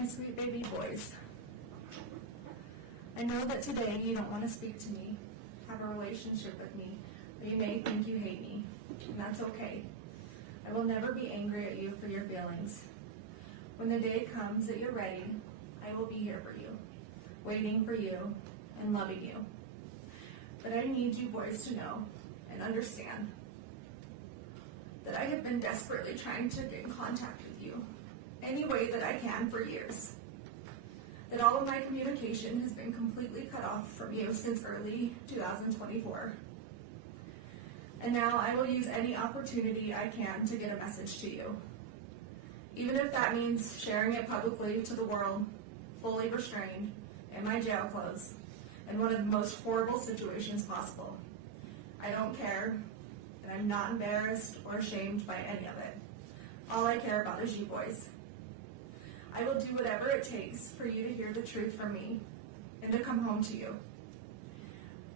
my sweet baby boys. I know that today you don't want to speak to me, have a relationship with me, or you may think you hate me, and that's okay. I will never be angry at you for your feelings. When the day comes that you're ready, I will be here for you, waiting for you, and loving you. But I need you boys to know and understand that I have been desperately trying to get in contact with you any way that I can for years. That all of my communication has been completely cut off from you since early 2024. And now I will use any opportunity I can to get a message to you. Even if that means sharing it publicly to the world, fully restrained, in my jail clothes, in one of the most horrible situations possible. I don't care, and I'm not embarrassed or ashamed by any of it. All I care about is you boys. I will do whatever it takes for you to hear the truth from me and to come home to you.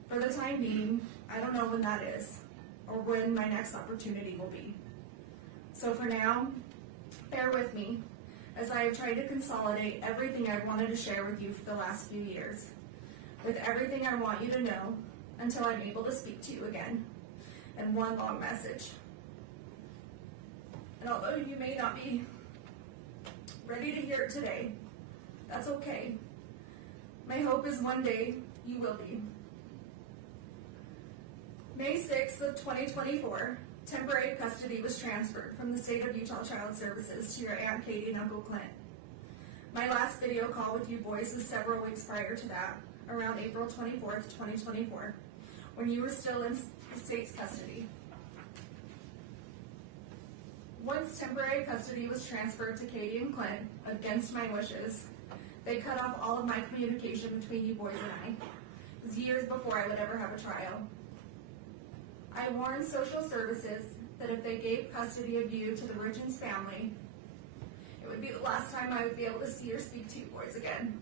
For the time being, I don't know when that is or when my next opportunity will be. So for now, bear with me as I have tried to consolidate everything I've wanted to share with you for the last few years, with everything I want you to know until I'm able to speak to you again in one long message. And although you may not be ready to hear it today, that's okay. My hope is one day you will be. May 6th of 2024, temporary custody was transferred from the state of Utah Child Services to your Aunt Katie and Uncle Clint. My last video call with you boys was several weeks prior to that, around April 24th, 2024, when you were still in the state's custody. Once temporary custody was transferred to Katie and Clint, against my wishes, they cut off all of my communication between you boys and I. It was years before I would ever have a trial. I warned social services that if they gave custody of you to the Richins family, it would be the last time I would be able to see or speak to you boys again.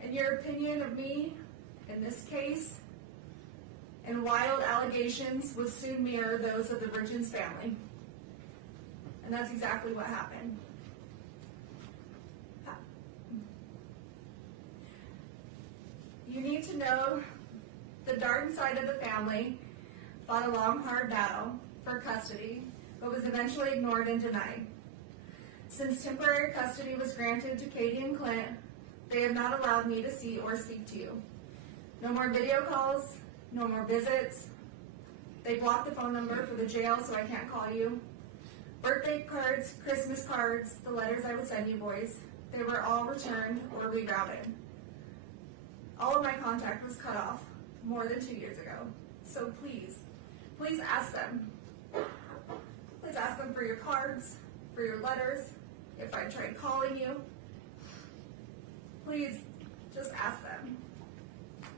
And your opinion of me in this case and wild allegations would soon mirror those of the Richins family. And that's exactly what happened. You need to know the Darden side of the family fought a long, hard battle for custody, but was eventually ignored and denied. Since temporary custody was granted to Katie and Clint, they have not allowed me to see or speak to you. No more video calls, no more visits. They blocked the phone number for the jail so I can't call you. Birthday cards, Christmas cards, the letters I would send you boys, they were all returned or rerouted. All of my contact was cut off more than 2 years ago. So please ask them. Please ask them for your cards, for your letters, if I tried calling you. Please just ask them,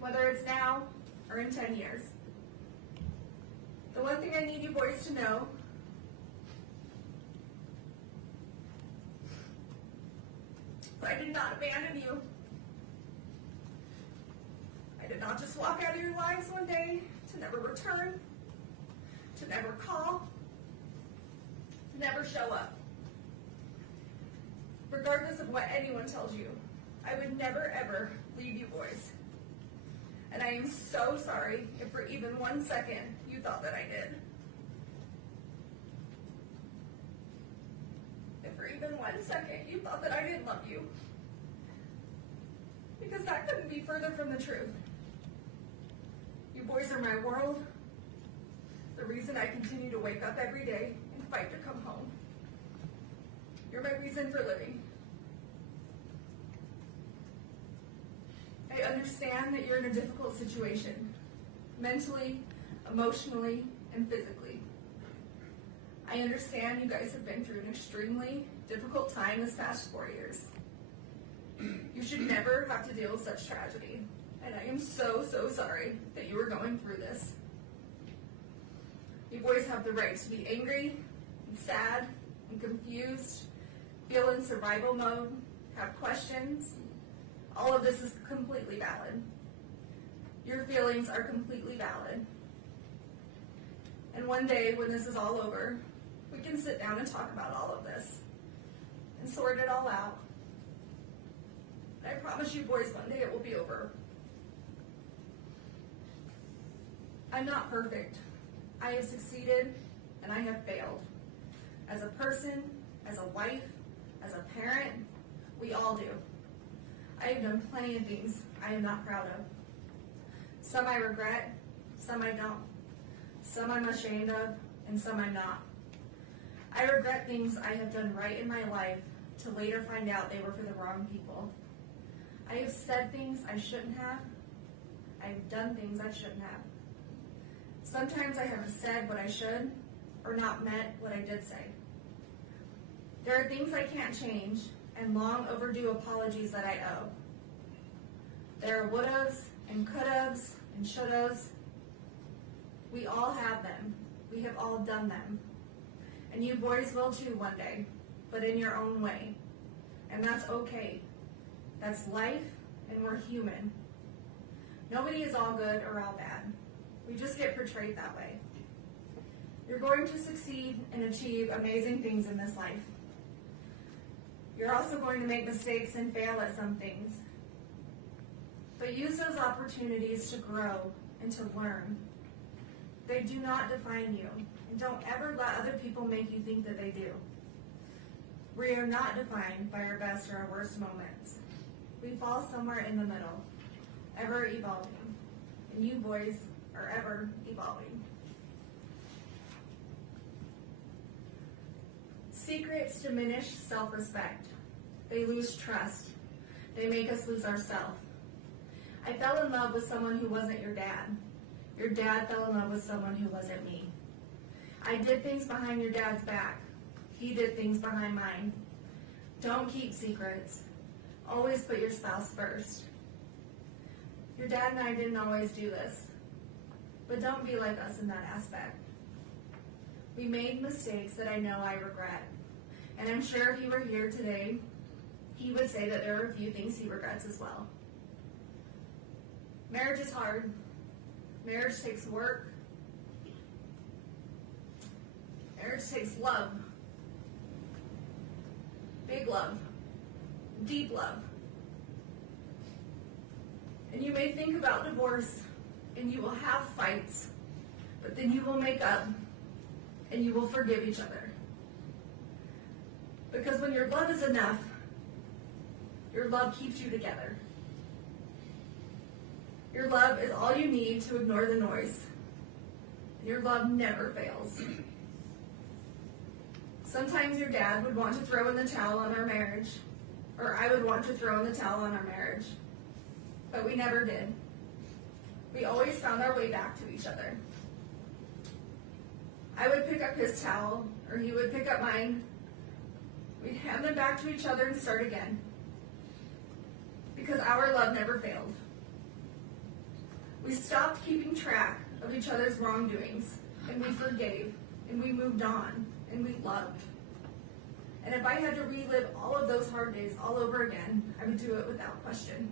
whether it's now or in 10 years. The one thing I need you boys to know is I did not abandon you. I did not just walk out of your lives one day to never return, to never call, to never show up. Regardless of what anyone tells you, I would never ever leave you boys. And I am so sorry if for even 1 second you thought that I did. If for even 1 second you thought that I didn't love you. Because that couldn't be further from the truth. You boys are my world, the reason I continue to wake up every day and fight to come home. You're my reason for living. I understand that you're in a difficult situation, mentally, emotionally, and physically. I understand you guys have been through an extremely difficult time this past 4 years. You should never have to deal with such tragedy, and I am so sorry that you are going through this. You boys have the right to be angry, and sad, and confused, feel in survival mode, have questions. All of this is completely valid. Your feelings are completely valid. And one day, when this is all over, we can sit down and talk about all of this. and sort it all out. I promise you boys, one day it will be over. I'm not perfect. I have succeeded and I have failed. As a person, as a wife, as a parent, we all do. I have done plenty of things I am not proud of. Some I regret, some I don't. Some I'm ashamed of, and some I'm not. I regret things I have done right in my life to later find out they were for the wrong people. I have said things I shouldn't have. I have done things I shouldn't have. Sometimes I haven't said what I should, or not meant what I did say. There are things I can't change, and long overdue apologies that I owe. There are would'ves, and could'ves, and should'ves. We all have them. We have all done them. And you boys will too one day, but in your own way. And that's okay. That's life, and we're human. Nobody is all good or all bad. We just get portrayed that way. You're going to succeed and achieve amazing things in this life. You're also going to make mistakes and fail at some things. But use those opportunities to grow and to learn. They do not define you, and don't ever let other people make you think that they do. We are not defined by our best or our worst moments. We fall somewhere in the middle, ever evolving, and you boys are ever evolving. Secrets diminish self-respect. They lose trust. They make us lose ourselves. I fell in love with someone who wasn't your dad. Your dad fell in love with someone who wasn't me. I did things behind your dad's back. He did things behind mine. Don't keep secrets. Always put your spouse first. Your dad and I didn't always do this, but don't be like us in that aspect. We made mistakes that I know I regret, and I'm sure if he were here today, he would say that there are a few things he regrets as well. Marriage is hard. Marriage takes work. Marriage takes love. Big love. Deep love. And you may think about divorce, and you will have fights, but then you will make up, and you will forgive each other. Because when your love is enough, your love keeps you together. Your love is all you need to ignore the noise. Your love never fails. Sometimes your dad would want to throw in the towel on our marriage, or I would want to throw in the towel on our marriage, but we never did. We always found our way back to each other. I would pick up his towel, or he would pick up mine. We'd hand them back to each other and start again, because our love never failed. We stopped keeping track of each other's wrongdoings, and we forgave, and we moved on, and we loved. And if I had to relive all of those hard days all over again, I would do it without question.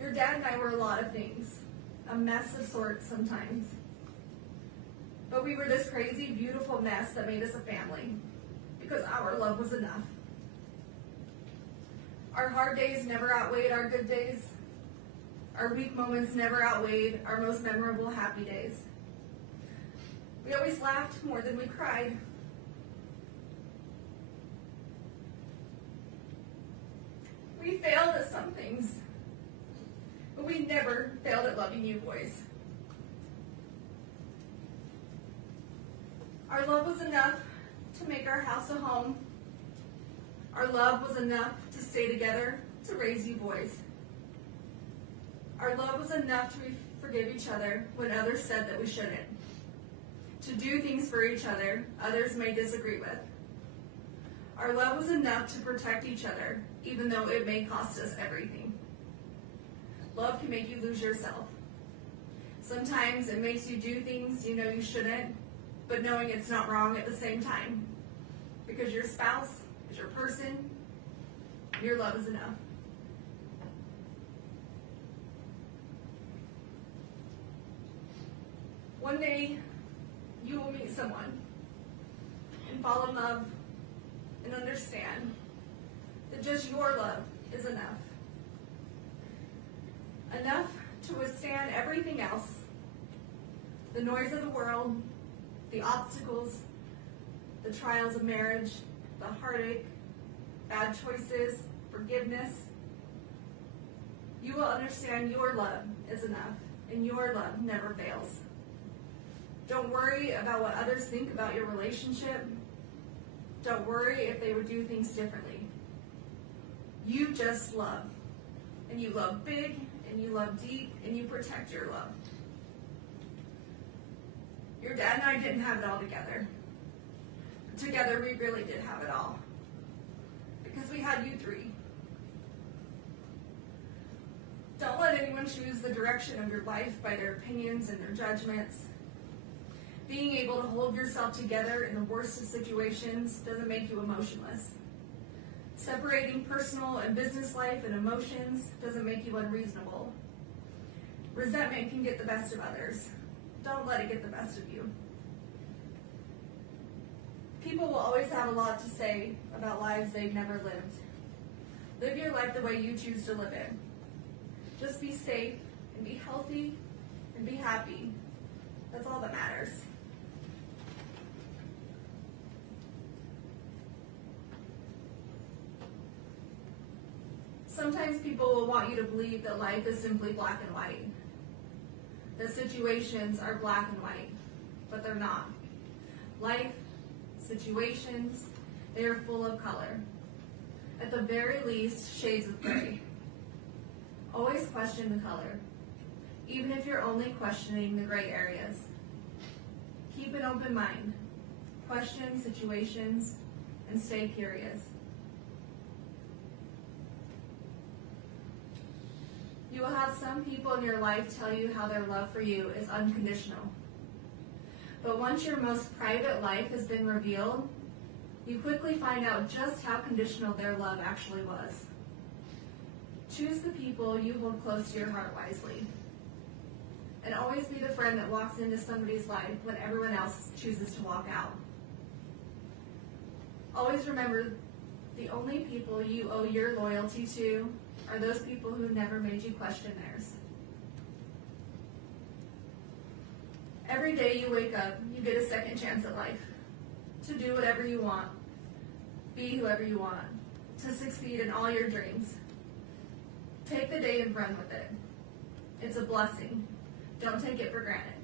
Your dad and I were a lot of things, a mess of sorts sometimes. But we were this crazy, beautiful mess that made us a family, because our love was enough. Our hard days never outweighed our good days. Our weak moments never outweighed our most memorable happy days. We always laughed more than we cried. We failed at some things, but we never failed at loving you boys. Our love was enough to make our house a home. Our love was enough to stay together, to raise you boys. Our love was enough to forgive each other when others said that we shouldn't. To do things for each other others may disagree with. Our love was enough to protect each other, even though it may cost us everything. Love can make you lose yourself. Sometimes it makes you do things you know you shouldn't, but knowing it's not wrong at the same time, because your spouse is your person, your love is enough. One day, you will meet someone, and and fall in love and understand that just your love is enough. Enough to withstand everything else, the noise of the world, the obstacles, the trials of marriage, the heartache, bad choices, forgiveness. You will understand your love is enough, and your love never fails. Don't worry about what others think about your relationship. Don't worry if they would do things differently. You just love, and you love big, and you love deep, and you protect your love. Your dad and I didn't have it all together. Together we really did have it all, because we had you three. Don't let anyone choose the direction of your life by their opinions and their judgments. Being able to hold yourself together in the worst of situations doesn't make you emotionless. Separating personal and business life and emotions doesn't make you unreasonable. Resentment can get the best of others. Don't let it get the best of you. People will always have a lot to say about lives they've never lived. Live your life the way you choose to live it. Just be safe and be healthy and be happy. That's all that matters. Sometimes people will want you to believe that life is simply black and white. That situations are black and white, but they're not. Life, situations, they are full of color. At the very least, shades of gray. Always question the color, even if you're only questioning the gray areas. Keep an open mind. Question situations and stay curious. You will have some people in your life tell you how their love for you is unconditional. But once your most private life has been revealed, you quickly find out just how conditional their love actually was. Choose the people you hold close to your heart wisely. And always be the friend that walks into somebody's life when everyone else chooses to walk out. Always remember, the only people you owe your loyalty to are those people who never made you question theirs. Every day you wake up, you get a second chance at life. To do whatever you want. Be whoever you want. To succeed in all your dreams. Take the day and run with it. It's a blessing. Don't take it for granted.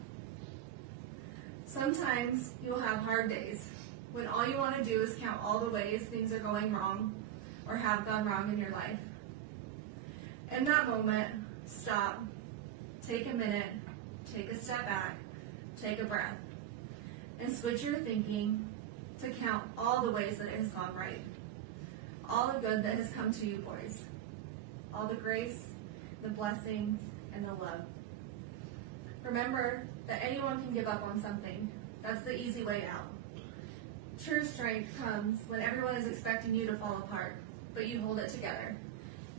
Sometimes you'll have hard days when all you want to do is count all the ways things are going wrong or have gone wrong in your life. In that moment, stop, take a minute, take a step back, take a breath, and switch your thinking to count all the ways that it has gone right. All the good that has come to you, boys. All the grace, the blessings, and the love. Remember that anyone can give up on something. That's the easy way out. True strength comes when everyone is expecting you to fall apart, but you hold it together,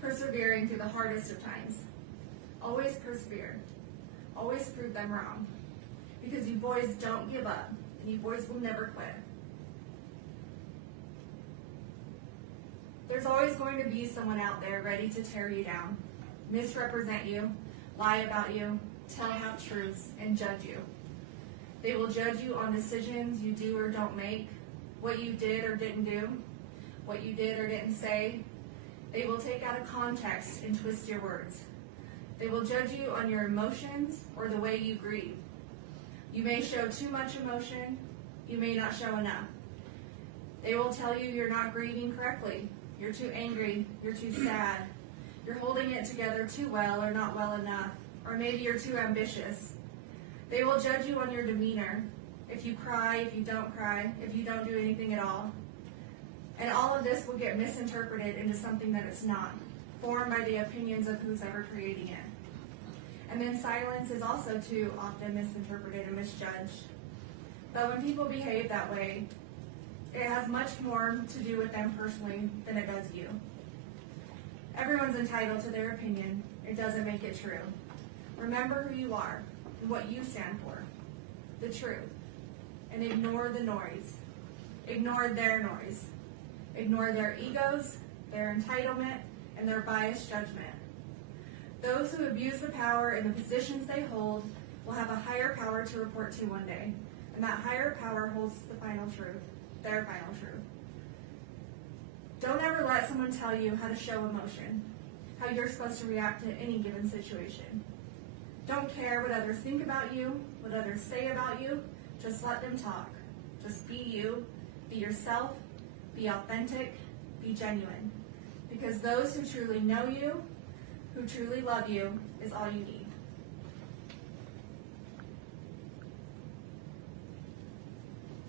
persevering through the hardest of times. Always persevere. Always prove them wrong. Because you boys don't give up, and you boys will never quit. There's always going to be someone out there ready to tear you down, misrepresent you, lie about you, tell half-truths, and judge you. They will judge you on decisions you do or don't make, what you did or didn't do, what you did or didn't say. They will take out of context and twist your words. They will judge you on your emotions or the way you grieve. You may show too much emotion, you may not show enough. They will tell you you're not grieving correctly, you're too angry, you're too sad, you're holding it together too well or not well enough, or maybe you're too ambitious. They will judge you on your demeanor, if you cry, if you don't cry, if you don't do anything at all. And all of this will get misinterpreted into something that it's not, formed by the opinions of who's ever creating it. And then silence is also too often misinterpreted and misjudged. But when people behave that way, it has much more to do with them personally than it does you. Everyone's entitled to their opinion. It doesn't make it true. Remember who you are and what you stand for, the truth, and ignore the noise. Ignore their noise. Ignore their egos, their entitlement, and their biased judgment. Those who abuse the power in the positions they hold will have a higher power to report to one day, and that higher power holds the final truth, their final truth. Don't ever let someone tell you how to show emotion, how you're supposed to react to any given situation. Don't care what others think about you, what others say about you, just let them talk. Just be you, be yourself, be authentic, be genuine. Because those who truly know you, who truly love you, is all you need.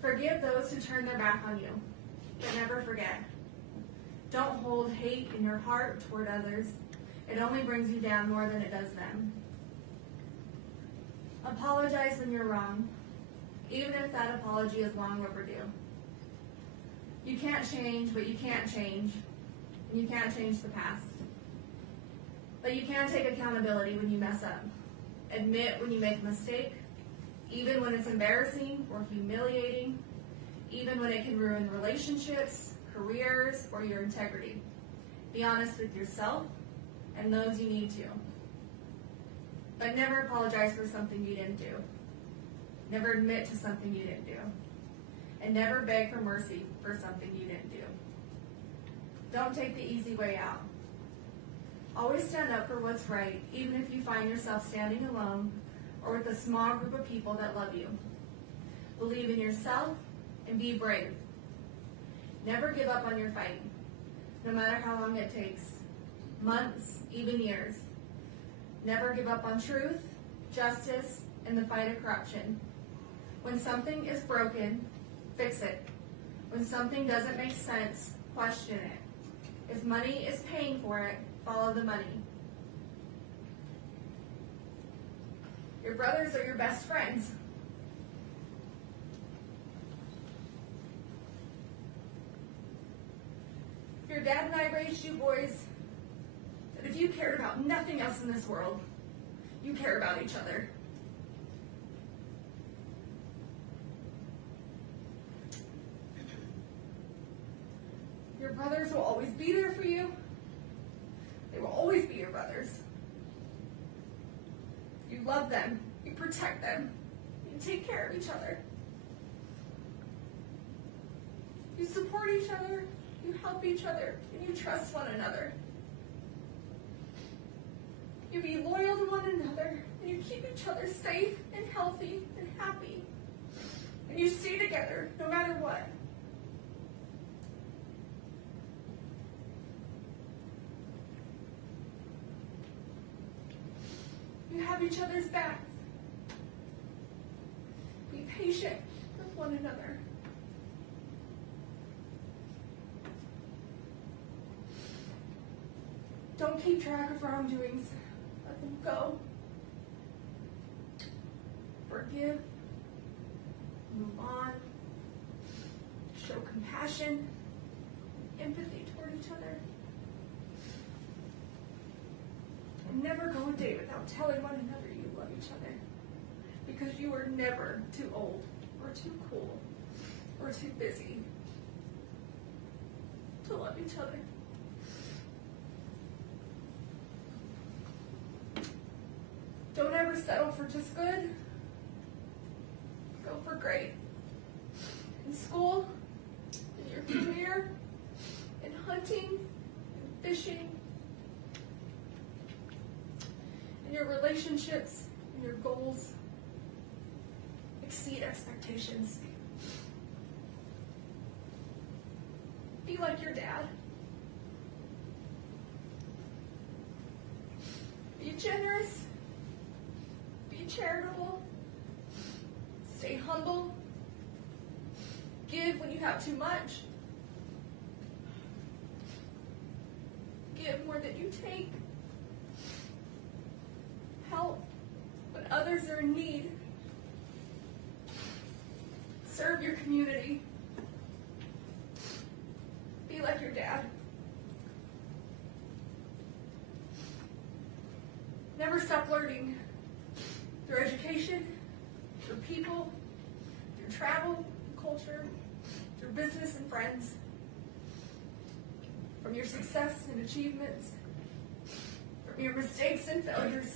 Forgive those who turn their back on you, but never forget. Don't hold hate in your heart toward others. It only brings you down more than it does them. Apologize when you're wrong, even if that apology is long overdue. You can't change what you can't change, and you can't change the past. But you can take accountability when you mess up. Admit when you make a mistake, even when it's embarrassing or humiliating, even when it can ruin relationships, careers, or your integrity. Be honest with yourself and those you need to. But never apologize for something you didn't do. Never admit to something you didn't do. And never beg for mercy for something you didn't do. Don't take the easy way out. Always stand up for what's right, even if you find yourself standing alone or with a small group of people that love you. Believe in yourself and be brave. Never give up on your fight, no matter how long it takes. Months, even years. Never give up on truth, justice, and the fight of corruption. When something is broken, fix it. When something doesn't make sense, question it. If money is paying for it, follow the money. Your brothers are your best friends. Your dad and I raised you boys that if you cared about nothing else in this world, you care about each other. Your brothers will always be there for you. They will always be your brothers. You love them. You protect them. You take care of each other. You support each other. You help each other. And you trust one another. You be loyal to one another. And you keep each other safe and healthy and happy. And you stay together no matter what. You have each other's backs. Be patient with one another. Don't keep track of wrongdoings. Let them go. Forgive. Move on. Show compassion, empathy toward each other. Never go a day without telling one another you love each other. Because you are never too old, or too cool, or too busy to love each other. Don't ever settle for just good. Go for great. In school, in your career, in hunting, in fishing, in your relationships, in your goals. Exceed expectations. Be like your dad. Be generous. Be charitable. Stay humble. Give when you have too much. Give more than you take. Help when others are in need. Serve your community. Be like your dad. Never stop learning. Through education, through people, through travel, culture, through business and friends, from your success and achievements, from your mistakes and failures.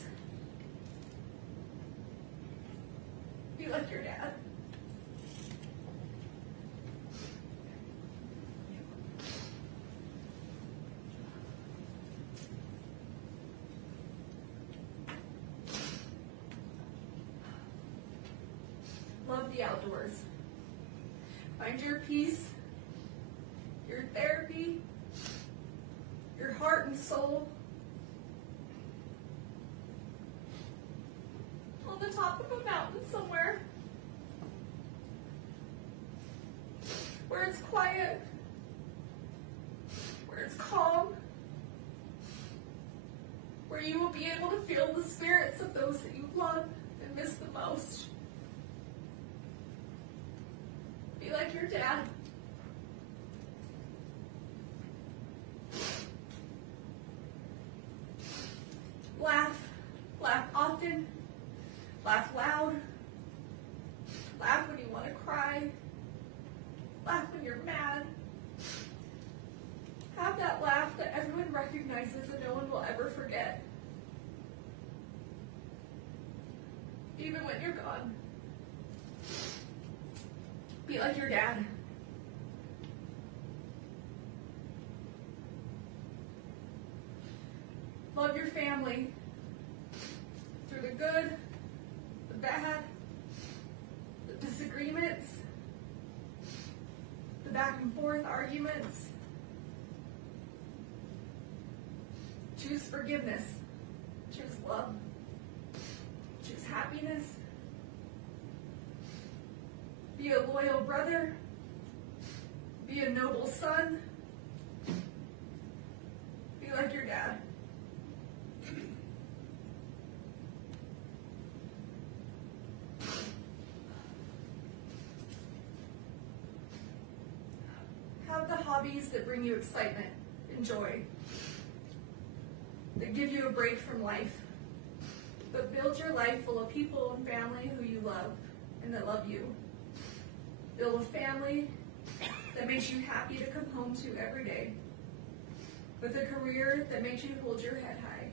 Be like your dad. Love the outdoors. Find your peace, your therapy, your heart and soul on the top of a mountain somewhere where it's quiet, where it's calm, where you will be able to feel the spirits of those that you love and miss the most. Be like your dad. Laugh. Laugh often. Laugh loud. Laugh when you want to cry. Laugh when you're mad. Have that laugh that everyone recognizes and no one will ever forget. Even when you're gone. Be like your dad. Love your family through the good, the bad, the disagreements, the back and forth arguments. Choose forgiveness. Choose love. Choose happiness. Be a loyal brother. Be a noble son. Be like your dad. Have the hobbies that bring you excitement and joy, that give you a break from life, but build your life full of people and family who you love and that love you. Build a family that makes you happy to come home to every day, with a career that makes you hold your head high.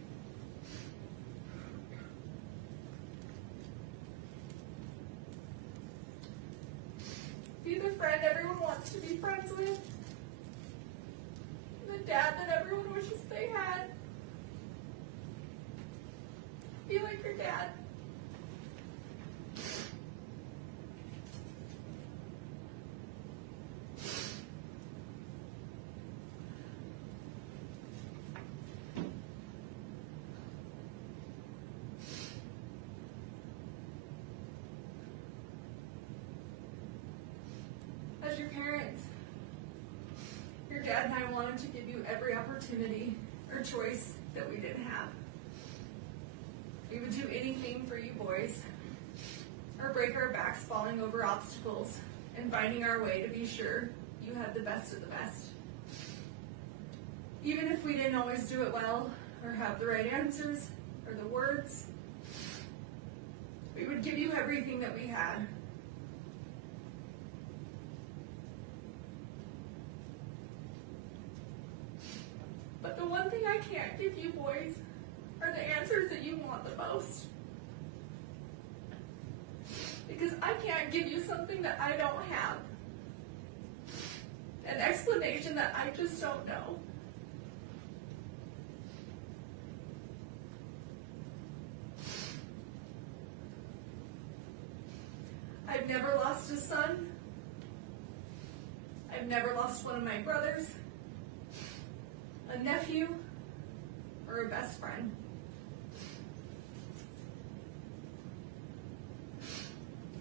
Be the friend everyone wants to be friends with, the dad that everyone wishes they had. Be like your dad. As your parents, your dad and I wanted to give you every opportunity or choice that we didn't have. We would do anything for you boys, or break our backs falling over obstacles and finding our way to be sure you had the best of the best. Even if we didn't always do it well, or have the right answers, or the words, we would give you everything that we had. But the one thing I can't give you boys are the answers that you want the most. Because I can't give you something that I don't have. An explanation that I just don't know. I've never lost a son. I've never lost one of my brothers, a nephew, or a best friend.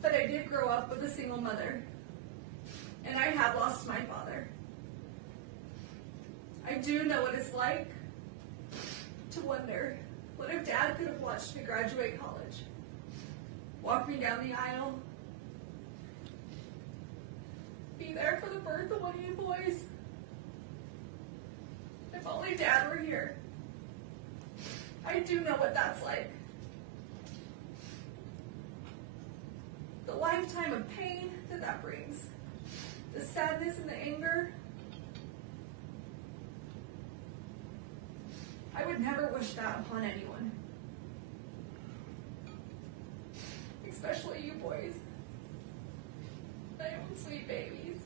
But I did grow up with a single mother, and I have lost my father. I do know what it's like to wonder, what if Dad could have watched me graduate college, walk me down the aisle, be there for the birth of one of you boys? If only Dad were here. I do know what that's like. The lifetime of pain that brings. The sadness and the anger. I would never wish that upon anyone. Especially you boys. My own sweet babies.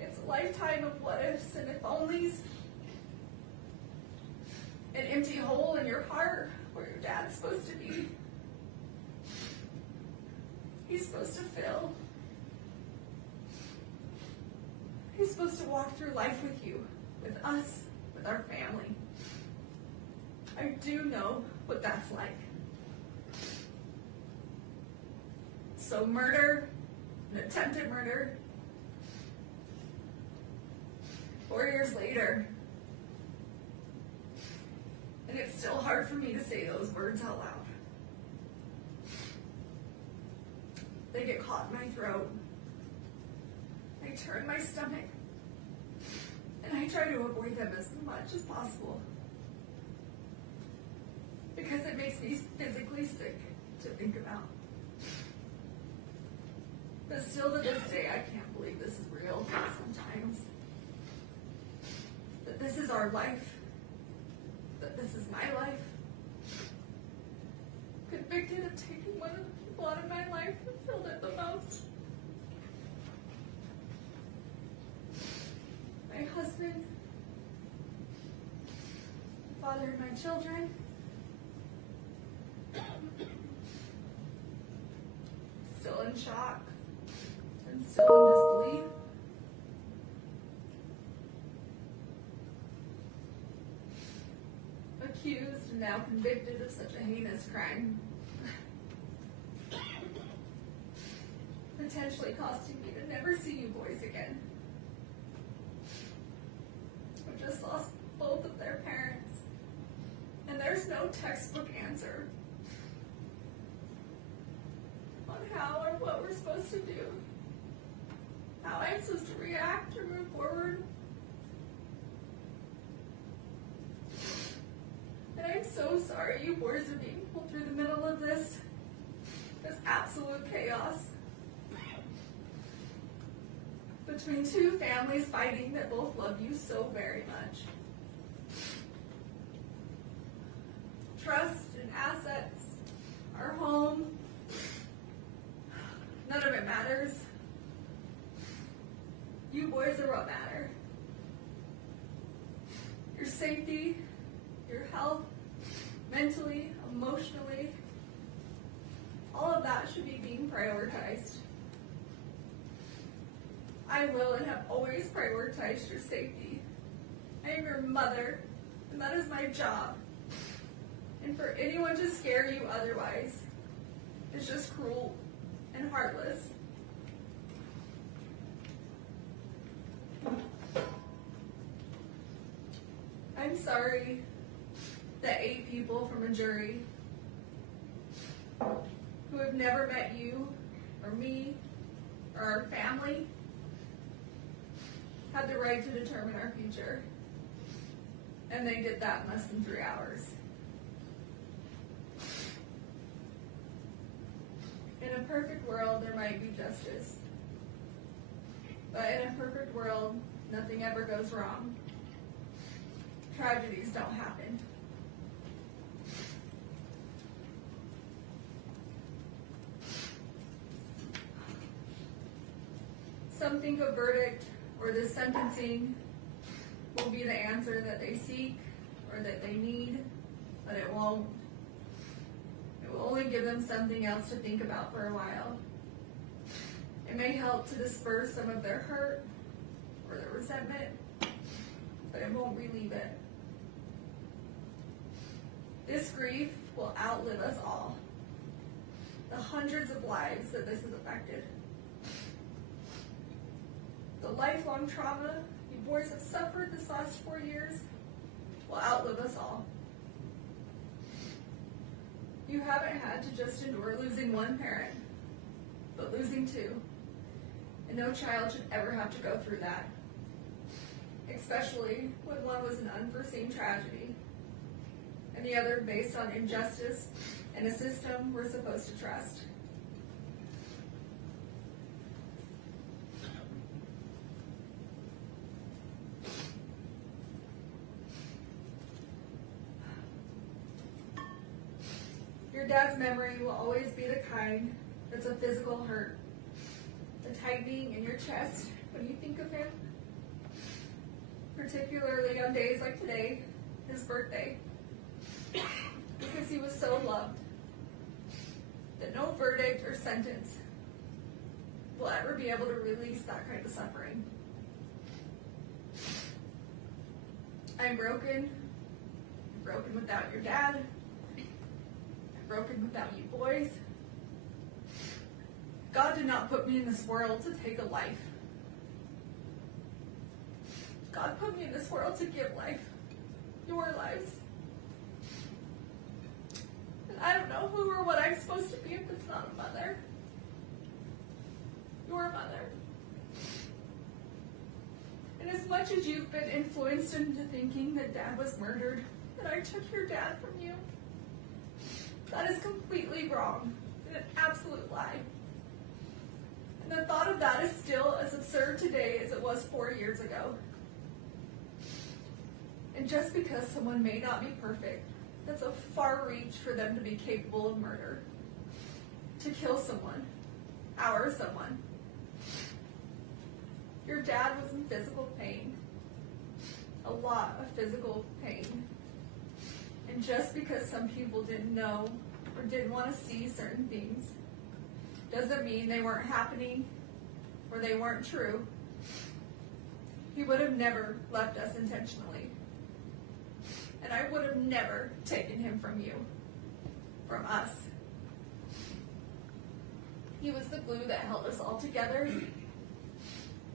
It's a lifetime of what ifs and if onlys. An empty hole in your heart where your dad's supposed to be. He's supposed to fill. He's supposed to walk through life with you, with us, with our family. I do know what that's like. So murder, an attempted murder, 4 years later, and it's still hard for me to say those words out loud. They get caught in my throat. I turn my stomach, and I try to avoid them as much as possible. Because it makes me physically sick to think about. But still to this day, I can't believe this is real sometimes. That this is our life. That this is my life. Convicted of taking one of the people out of my life who filled it the most. My husband, the father of my children, still in shock and still in disbelief. Accused and now convicted of such a heinous crime. Potentially costing me to never see you boys again. I just lost both of their parents. And there's no textbook answer on how or what we're supposed to do. How I'm supposed to react or move forward. And I'm so sorry you boys are being pulled through the middle of this absolute chaos. Between two families fighting that both love you so very much. Trust and assets, our home, none of it matters. You boys are what matter. Your safety, your health, mentally, emotionally, all of that should be being prioritized. I will and have always prioritized your safety. I am your mother, and that is my job. And for anyone to scare you otherwise is just cruel and heartless. I'm sorry that 8 people from a jury who have never met you or me or our family had the right to determine our future. And they did that in less than 3 hours. In a perfect world, there might be justice. But in a perfect world, nothing ever goes wrong. Tragedies don't happen. Some think a verdict or the sentencing will be the answer that they seek or that they need, but it won't. It will only give them something else to think about for a while. It may help to disperse some of their hurt or their resentment, but it won't relieve it. This grief will outlive us all. The hundreds of lives that this has affected. The lifelong trauma you boys have suffered this last 4 years will outlive us all. You haven't had to just endure losing one parent, but losing 2. And no child should ever have to go through that, especially when one was an unforeseen tragedy. and the other based on injustice and a system we're supposed to trust. Your dad's memory will always be the kind that's a physical hurt, the tightening in your chest when you think of him, particularly on days like today, his birthday, because he was so loved that no verdict or sentence will ever be able to release that kind of suffering. I'm broken without your dad, I'm broken without you boys. God did not put me in this world to take a life. God put me in this world to give life, your lives. And I don't know who or what I'm supposed to be if it's not a mother. Your mother. And as much as you've been influenced into thinking that Dad was murdered, that I took your dad from you, that is completely wrong and an absolute lie. And the thought of that is still as absurd today as it was 4 years ago. And just because someone may not be perfect, that's a far reach for them to be capable of murder. To kill someone, our someone. Your dad was in physical pain. A lot of physical pain. And just because some people didn't know or didn't want to see certain things, doesn't mean they weren't happening or they weren't true. He would have never left us intentionally. And I would have never taken him from you, from us. He was the glue that held us all together,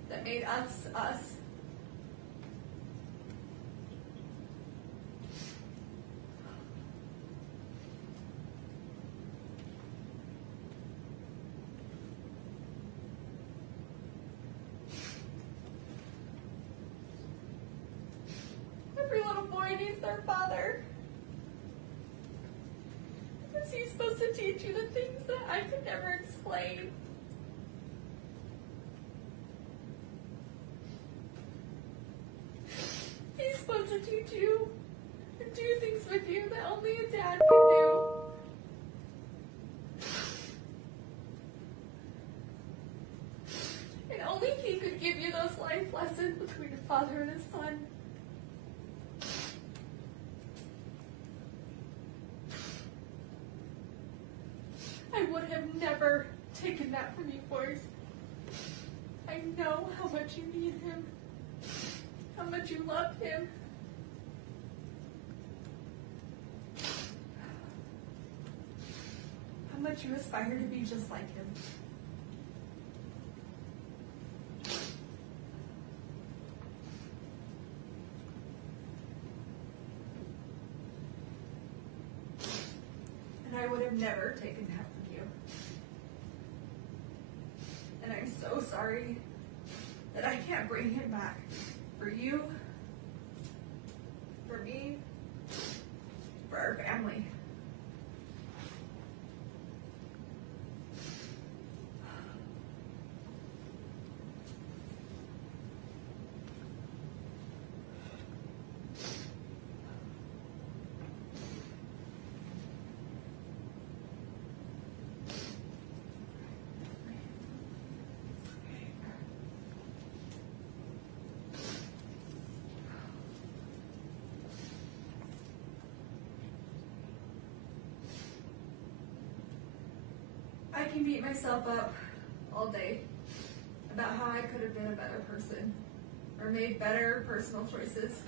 that made us us. Every little boy needs their father. Is he supposed to teach you the things that I could never explain? He's supposed to teach you and do things with you that only a dad can do. And only he could give you those life lessons between a father and a son. I would have never taken that from you boys. I know how much you need him, how much you love him. How much you aspire to be just like him. And I would have never taken that from you. And I'm so sorry that I can't bring him back. For you, for me, for our family. I can beat myself up all day about how I could have been a better person or made better personal choices.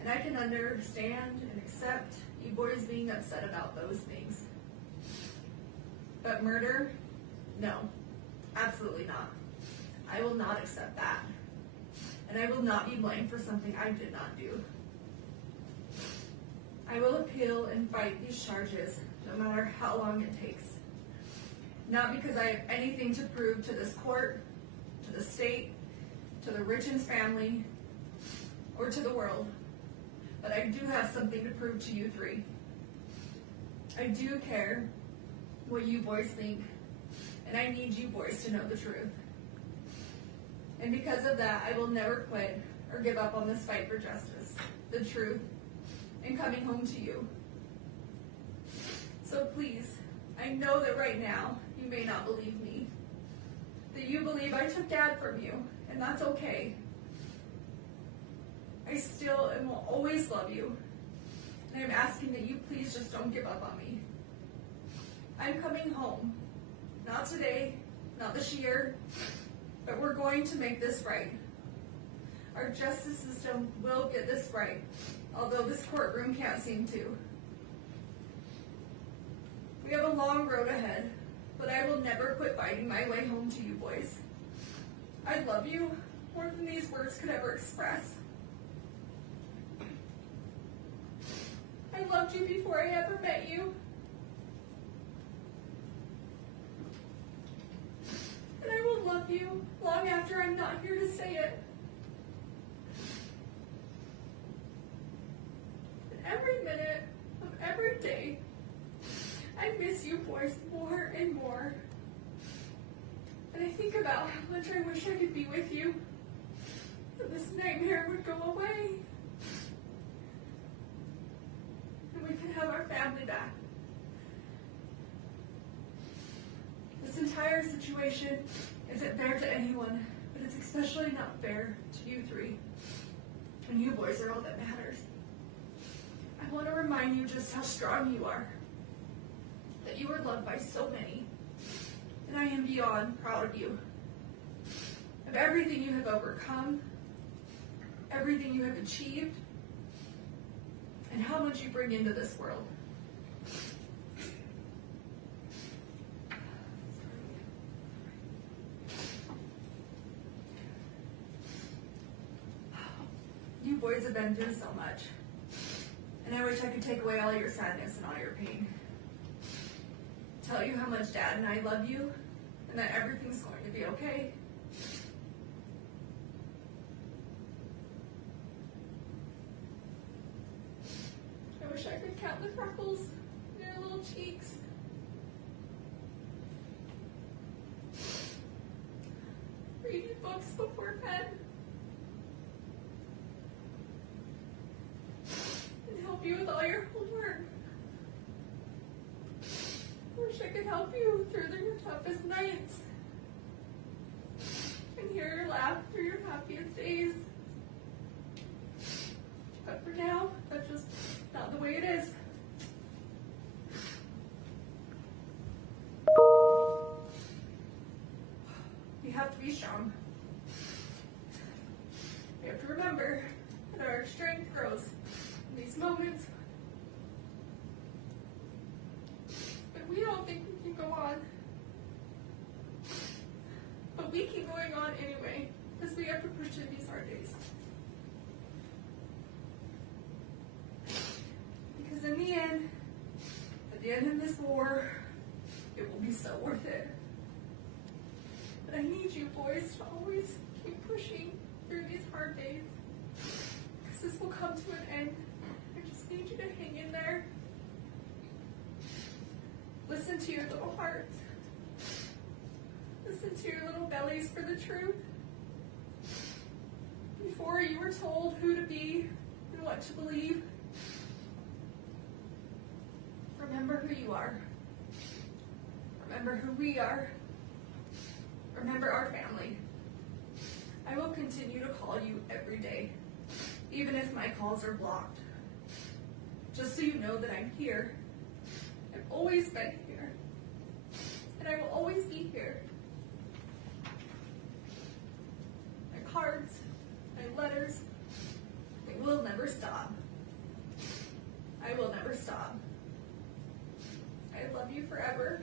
And I can understand and accept you boys being upset about those things. But murder? No, absolutely not. I will not accept that. And I will not be blamed for something I did not do. I will appeal and fight these charges no matter how long it takes. Not because I have anything to prove to this court, to the state, to the Richins family, or to the world, but I do have something to prove to you three. I do care what you boys think, and I need you boys to know the truth. And because of that, I will never quit or give up on this fight for justice, the truth, and coming home to you. So please, I know that right now you may not believe me, that you believe I took Dad from you, and that's okay. I still and will always love you, and I'm asking that you please just don't give up on me. I'm coming home, not today, not this year, but we're going to make this right. Our justice system will get this right, although this courtroom can't seem to. We have a long road ahead, but I will never quit fighting my way home to you boys. I love you more than these words could ever express. I loved you before I ever met you. And I will love you long after I'm not here to say it. And every minute of every day, I miss you boys more and more. And I think about how much I wish I could be with you, and this nightmare would go away, and we could have our family back. This entire situation isn't fair to anyone, but it's especially not fair to you three. And you boys are all that matters. I want to remind you just how strong you are, that you are loved by so many, and I am beyond proud of you, of everything you have overcome, everything you have achieved, and how much you bring into this world. You boys have been through so much, and I wish I could take away all your sadness and all your pain. Tell you how much Dad and I love you, and that everything's going to be okay. I wish I could count the freckles in your little cheeks. Read you books before bed. And help you with all your homework. I wish I could help you through your toughest nights and hear your laugh through your happiest days. But for now, that's just not the way it is. We have to be strong. We have to remember that our strength grows in these moments. We don't think we can go on. But we keep going on anyway, because we have to push through these hard days. Because in the end, at the end of this war, it will be so worth it. But I need you boys to always keep pushing through these hard days, because this will come to an end. I just need you to hang in there. Listen to your little hearts. Listen to your little bellies for the truth. Before you were told who to be and what to believe, remember who you are. Remember who we are. Remember our family. I will continue to call you every day, even if my calls are blocked. Just so you know that I'm here. I've always been here, and I will always be here. My cards, my letters, they will never stop. I will never stop. I love you forever.